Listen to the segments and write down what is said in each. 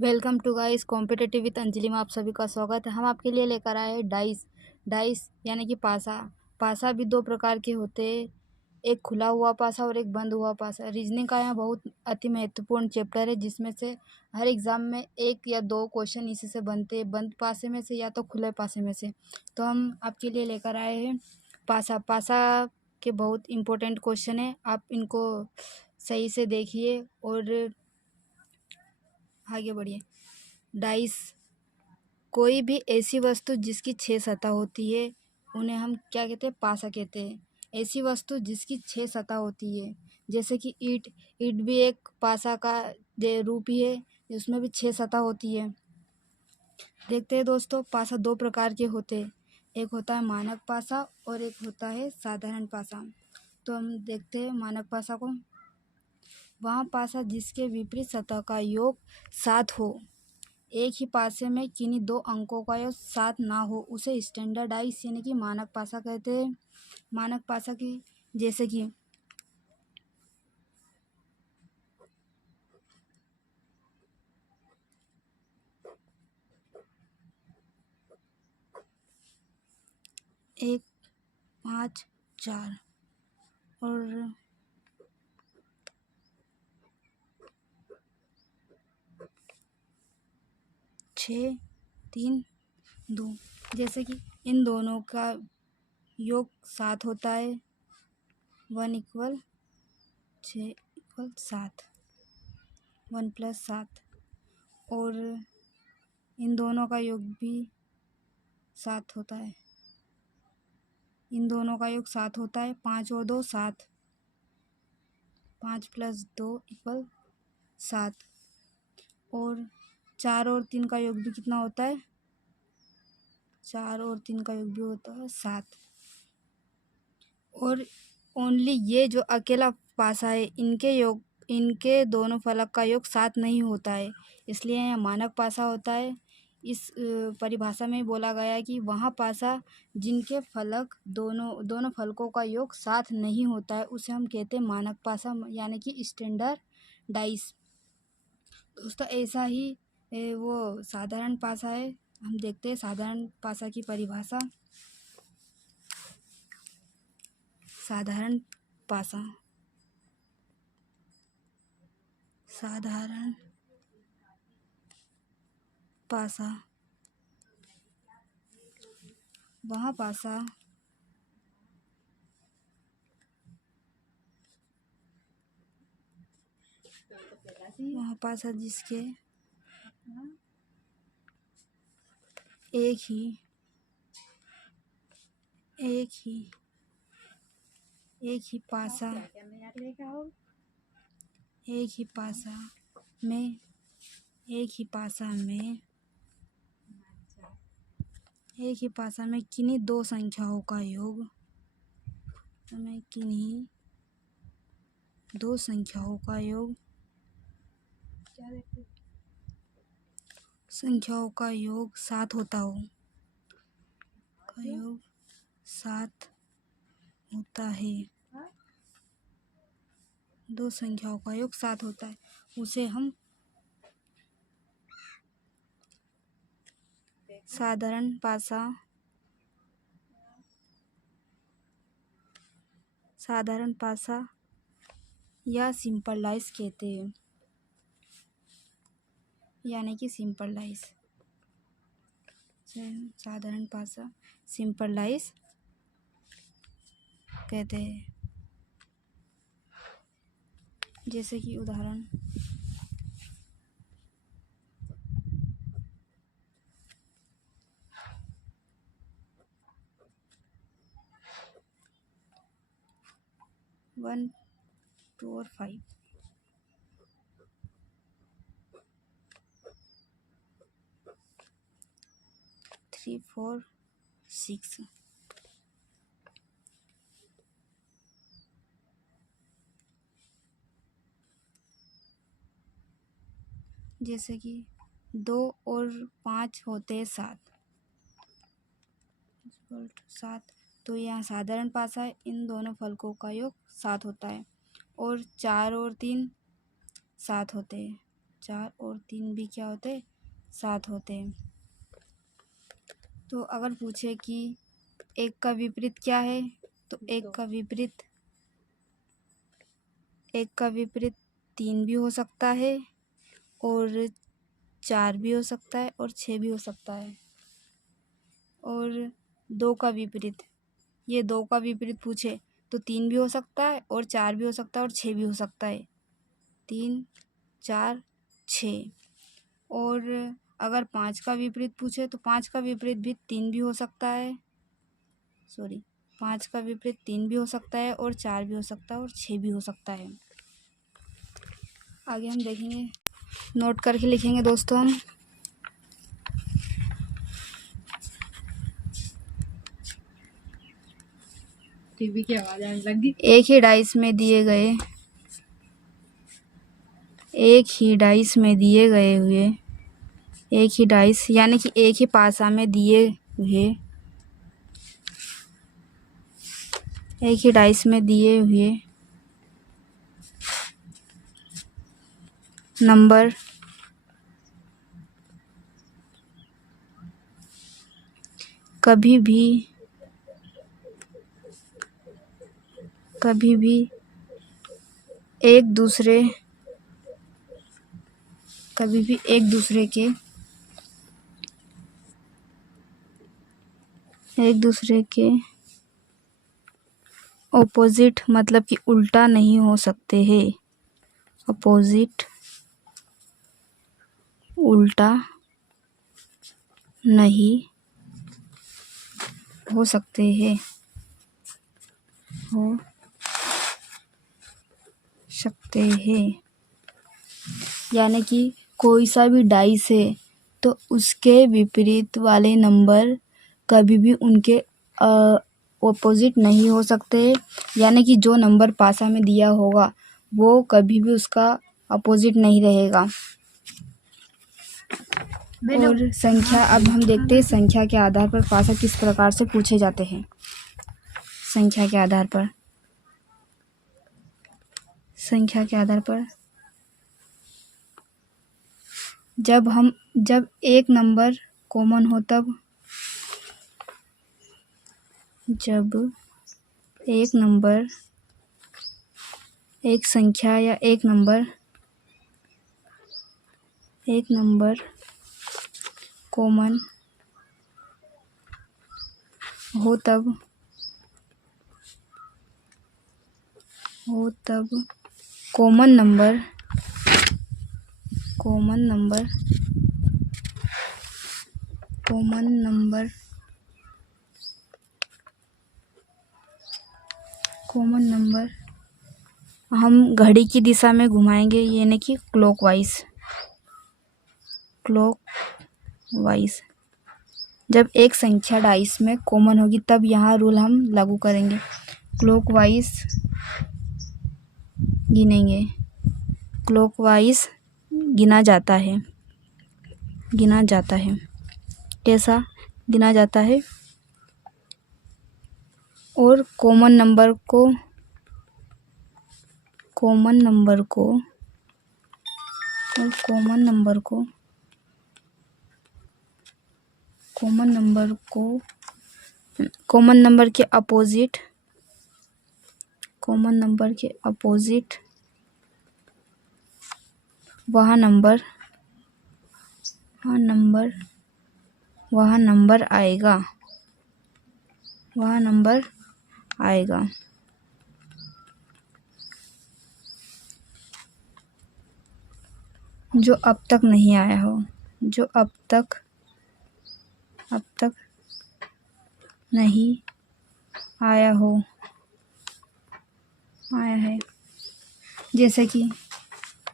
Welcome to guys competitive with Anjali में आप सभी का स्वागत है। हम आपके लिए लेकर आए हैं डाइस यानी कि पासा। पासा भी दो प्रकार के होते हैं, एक खुला हुआ पासा और एक बंद हुआ पासा। रीजनिंग का यहाँ बहुत अति महत्वपूर्ण चैप्टर है, जिसमें से हर एग्जाम में एक या दो क्वेश्चन इसी से बनते हैं, बंद पासे में से या तो खुले पासे में से। तो हम आपके लिए लेकर आए हैं पासा। पासा के बहुत इम्पोर्टेंट क्वेश्चन है, आप इनको सही से देखिए और आगे बढ़िए। डाइस, कोई भी ऐसी वस्तु जिसकी 6 सतह होती है उन्हें हम क्या कहते हैं? पासा कहते हैं। ऐसी वस्तु जिसकी 6 सतह होती है, जैसे कि ईंट। ईंट भी एक पासा का रूप ही है, उसमें भी 6 सतह होती है। देखते हैं दोस्तों, पासा दो प्रकार के होते हैं, एक होता है मानक पासा और एक होता है साधारण पासा। तो हम देखते हैं मानक पासा को। वहाँ पासा जिसके विपरीत सतह का योग 7 हो, एक ही पासे में किन्हीं दो अंकों का योग 7 ना हो, उसे स्टैंडर्डाइज यानी कि मानक पासा कहते हैं। मानक पासा की जैसे कि 1, 5, 4 और 6, 3, 2, जैसे कि इन दोनों का योग 7 होता है। 1 इक्वल 6 इक्वल 7, 1 + 7, और इन दोनों का योग भी 7 होता है। इन दोनों का योग 7 होता है। 5 और 2 7, 5 + 2 इक्वल 7, और 4 और 3 का योग भी कितना होता है? 4 और 3 का योग भी होता है 7। और ओनली ये जो अकेला पासा है, इनके दोनों फलक का योग 7 नहीं होता है, इसलिए यह मानक पासा होता है। इस परिभाषा में बोला गया है कि वहाँ पासा जिनके फलक दोनों फलकों का योग 7 नहीं होता है, उसे हम कहते हैं मानक पासा यानी कि स्टैंडर्डाइज। दोस्तों ऐसा ही वो साधारण पासा है। हम देखते हैं साधारण पासा की परिभाषा। साधारण पासा, साधारण पासा वहाँ पासा जिसके एक ही पासा में किन्हीं दो संख्याओं का योग, संख्याओं का योग 7 होता हो, दो संख्याओं का योग 7 होता है, उसे हम साधारण पासा या सिंपल डाइस कहते हैं, यानी कि सिंपल डाइस। साधारण पासा सिंपल डाइस कहते हैं। जैसे कि उदाहरण 1, 2 और 5, 3, 4, 6। जैसे कि 2 और 5 होते हैं 7, तो यहाँ साधारण पासा है, इन दोनों फलकों का योग 7 होता है। और 4 और 3 7 होते हैं, 4 और 3 भी क्या होते हैं, 7 होते हैं। तो अगर पूछे कि 1 का विपरीत क्या है, तो 1 का विपरीत 3 भी हो सकता है और 4 भी हो सकता है और 6 भी हो सकता है। और 2 का विपरीत, ये 2 का विपरीत पूछे तो 3 भी हो सकता है और 4 भी हो सकता है और 6 भी हो सकता है। 3 4 6। और अगर 5 का विपरीत पूछे तो 5 का विपरीत भी 3 भी हो सकता है, 5 का विपरीत 3 भी हो सकता है और 4 भी हो सकता है और 6 भी हो सकता है। आगे हम देखेंगे, नोट करके लिखेंगे दोस्तों हम। टीवी की आवाज आने लगी। एक ही डाइस में दिए हुए एक ही डाइस यानी कि एक ही पासा में दिए हुए नंबर कभी भी एक दूसरे के ऑपोजिट मतलब कि उल्टा नहीं हो सकते हैं। उल्टा नहीं हो सकते हैं यानी कि कोई सा भी डाइस है तो उसके विपरीत वाले नंबर कभी भी उनके ऑपोजिट नहीं हो सकते, यानी कि जो नंबर पासा में दिया होगा वो कभी भी उसका अपोजिट नहीं रहेगा। और संख्या, अब हम देखते हैं संख्या के आधार पर पासा किस प्रकार से पूछे जाते हैं। संख्या के आधार पर जब एक नंबर कॉमन हो तब एक संख्या या एक नंबर कॉमन हो तब कॉमन नंबर हम घड़ी की दिशा में घुमाएंगे, यानी कि क्लॉकवाइज। जब एक संख्या डाइस में कॉमन होगी तब यहाँ रूल हम लागू करेंगे, क्लॉकवाइज गिनेंगे। क्लॉकवाइज गिना जाता है। कैसा गिना जाता है? और कॉमन नंबर के अपोजिट वह नंबर आएगा। जो अब तक नहीं आया हो, जो अब तक नहीं आया है। जैसे कि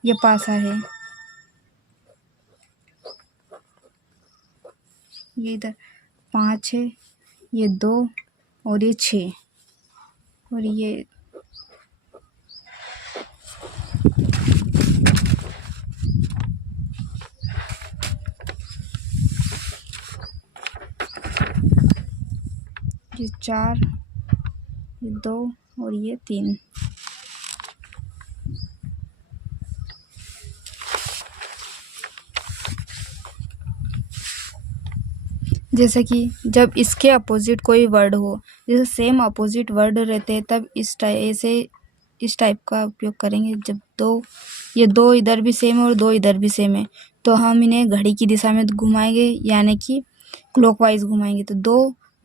ये पासा है, ये इधर 5 है, ये 2 और ये 6 और ये 4, ये 2 और ये 3। जैसे कि जब इसके अपोजिट कोई वर्ड हो, जैसे सेम अपोजिट वर्ड रहते हैं, तब इस टाइप का उपयोग करेंगे। जब ये दो इधर भी सेम है और दो इधर भी सेम है, तो हम इन्हें घड़ी की दिशा में घुमाएंगे, यानी कि क्लॉकवाइज घुमाएंगे। तो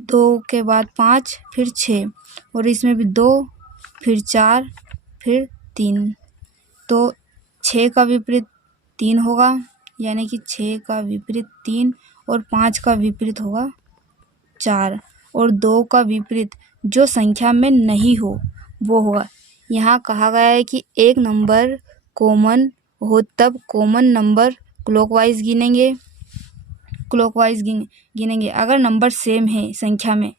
2 के बाद 5 फिर 6, और इसमें भी 2 फिर 4 फिर 3, तो 6 का विपरीत 3 होगा, यानी कि 6 का विपरीत 3, और 5 का विपरीत होगा 4, और 2 का विपरीत जो संख्या में नहीं हो वो होगा। यहाँ कहा गया है कि एक नंबर कॉमन हो तब कॉमन नंबर क्लॉकवाइज गिनेंगे। अगर नंबर सेम है संख्या में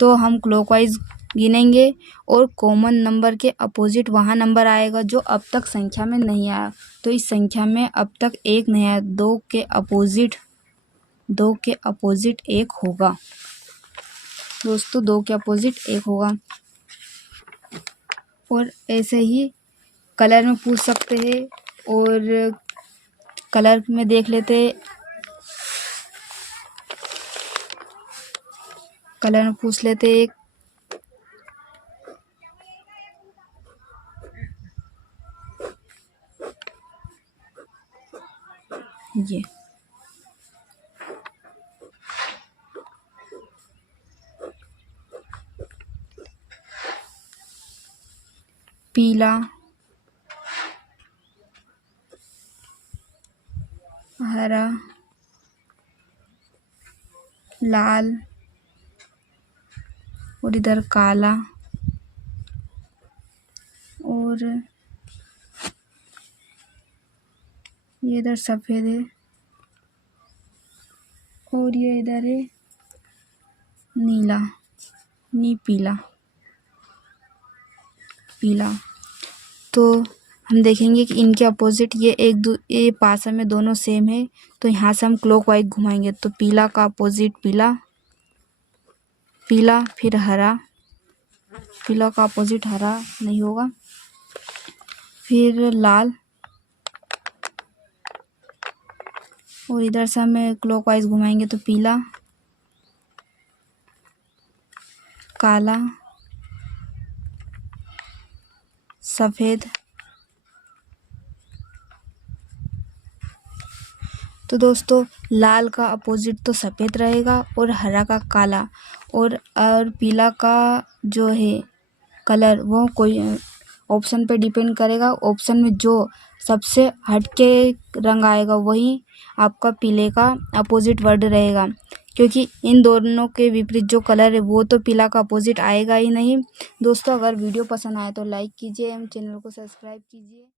तो हम क्लॉकवाइज गिनेंगे, और कॉमन नंबर के अपोजिट वहाँ नंबर आएगा जो अब तक संख्या में नहीं आया। तो इस संख्या में अब तक 1 नहीं आया, 2 के अपोजिट 1 होगा दोस्तों, 2 के अपोजिट 1 होगा। और ऐसे ही कलर में पूछ सकते हैं, और कलर में देख लेते हैं। कलर में पूछ लेते हैं एक, ये पीला, हरा, लाल, और इधर काला, और ये इधर सफ़ेद है, और ये इधर है नीला, पीला। तो हम देखेंगे कि इनके अपोजिट ये पास में दोनों सेम है, तो यहाँ से हम क्लॉकवाइज घुमाएंगे। तो पीला का अपोजिट पीला, फिर हरा, पीला का अपोजिट हरा नहीं होगा, फिर लाल, और इधर से हमें क्लॉकवाइज घुमाएंगे तो पीला, काला, सफ़ेद। तो दोस्तों लाल का अपोजिट तो सफ़ेद रहेगा, और हरा का काला, और पीला का जो है कलर वो कोई ऑप्शन पे डिपेंड करेगा। ऑप्शन में जो सबसे हटके रंग आएगा वही आपका पीले का अपोजिट वर्ड रहेगा, क्योंकि इन दोनों के विपरीत जो कलर है वो तो पीला का अपोजिट आएगा ही नहीं। दोस्तों अगर वीडियो पसंद आए तो लाइक कीजिए एवं चैनल को सब्सक्राइब कीजिए।